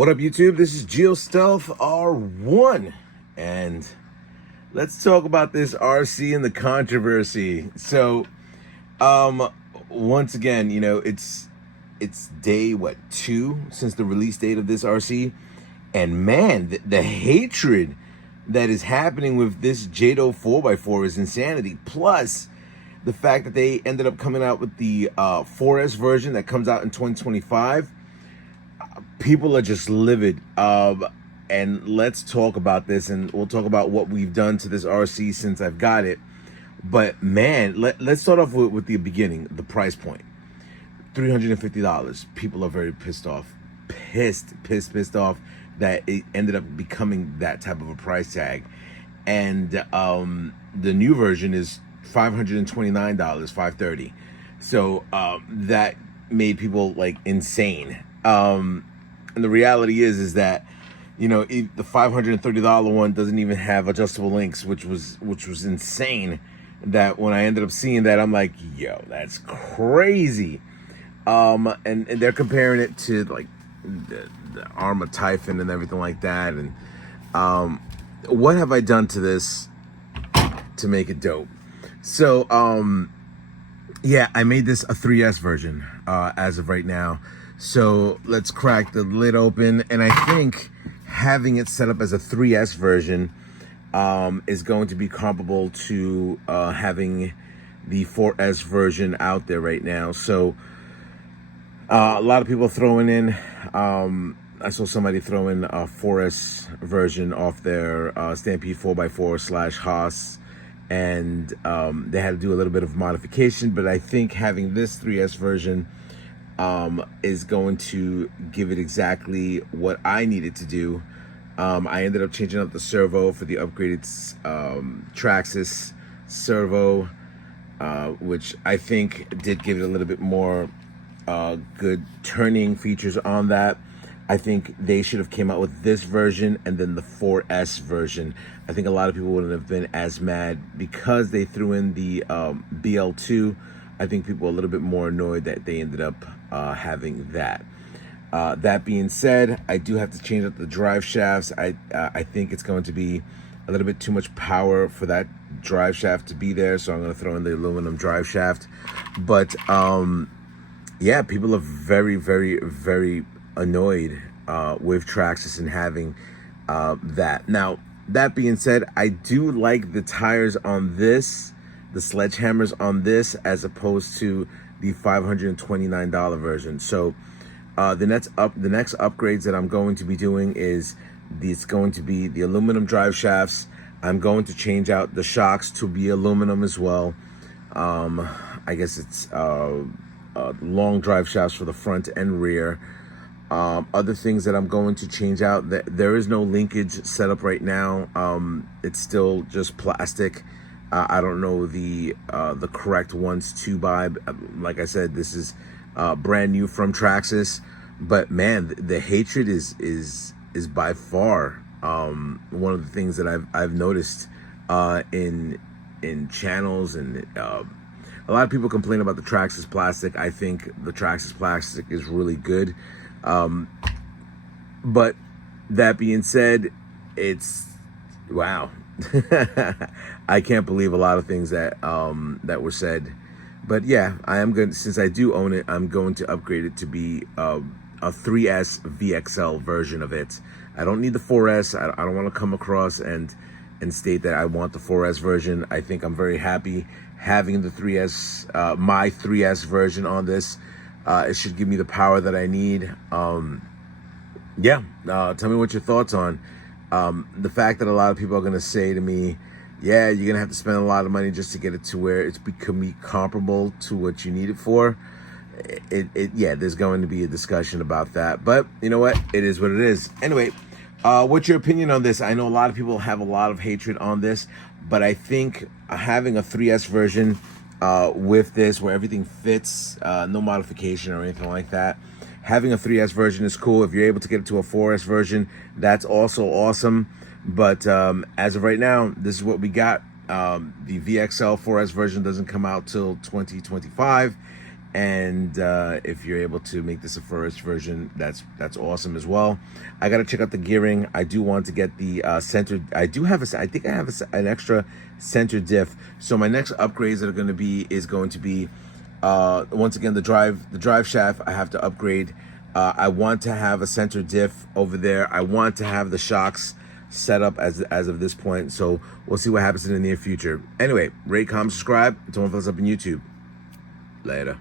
What up, YouTube? This is GeoStealth R1, and let's talk about this RC and the controversy. So, once again, it's day 2 since the release date of this RC, and man, the hatred that is happening with this Jato 4x4 is insanity. Plus, the fact that they ended up coming out with the 4S version that comes out in 2025. People are just livid. And let's talk about this, and we'll talk about what we've done to this RC since I've got it. But man, let's start off with the beginning, the price point. $350. People are very pissed off. Pissed off that it ended up becoming that type of a price tag. And the new version is $529, $530. So that made people like insane. And the reality is that, the $530 one doesn't even have adjustable links, which was insane. That when I ended up seeing that, I'm like, yo, that's crazy. And they're comparing it to like the Arma Typhon and everything like that. And what have I done to this to make it dope? So yeah, I made this a 3S version as of right now. So let's crack the lid open, and I think having it set up as a 3S version is going to be comparable to having the 4S version out there right now. So a lot of people throwing in, I saw somebody throw in a 4S version off their Stampede 4x4 / Haas, and they had to do a little bit of modification, but I think having this 3S version is going to give it exactly what I needed to do. I ended up changing out the servo for the upgraded Traxxas servo, which I think did give it a little bit more good turning features on that. I think they should have came out with this version and then the 4S version. I think a lot of people wouldn't have been as mad because they threw in the BL2. I think people are a little bit more annoyed that they ended up having that. That being said, I do have to change up the drive shafts. I think it's going to be a little bit too much power for that drive shaft to be there, so I'm going to throw in the aluminum drive shaft. But yeah, people are very, very, very annoyed with Traxxas and having that. Now, that being said, I do like the tires on this, the sledgehammers on this, as opposed to the $529 version. So the next upgrades that I'm going to be doing is it's going to be the aluminum drive shafts. I'm going to change out the shocks to be aluminum as well. I guess it's long drive shafts for the front and rear. Other things that I'm going to change out, that there is no linkage set up right now. It's still just plastic. I don't know the correct ones to buy. Like I said, this is brand new from Traxxas. But man, the hatred is by far one of the things that I've noticed in channels, and a lot of people complain about the Traxxas plastic. I think the Traxxas plastic is really good. But that being said, it's wow. I can't believe a lot of things that that were said. But yeah, I am going, since I do own it, I'm going to upgrade it to be a 3S VXL version of it. I don't need the 4S. I don't want to come across and state that I want the 4S version. I think I'm very happy having the 3S, my 3S version on this. It should give me the power that I need. Yeah, tell me what your thoughts on the fact that a lot of people are going to say to me, yeah, you're going to have to spend a lot of money just to get it to where it's become comparable to what you need it for. Yeah, there's going to be a discussion about that. But you know what? It is what it is. Anyway, what's your opinion on this? I know a lot of people have a lot of hatred on this, but I think having a 3S version with this, where everything fits, no modification or anything like that, having a 3S version is cool. If you're able to get it to a 4S version, that's also awesome. But as of right now, this is what we got. The VXL 4S version doesn't come out till 2025. And if you're able to make this a first version, that's awesome as well. I got to check out the gearing. I do want to get the center. I think I have an extra center diff. So my next upgrades that are going to be once again the drive shaft. I have to upgrade. I want to have a center diff over there. I want to have the shocks set up as of this point. So we'll see what happens in the near future. Anyway, rate, comment, subscribe. It's one of us up on YouTube. Later.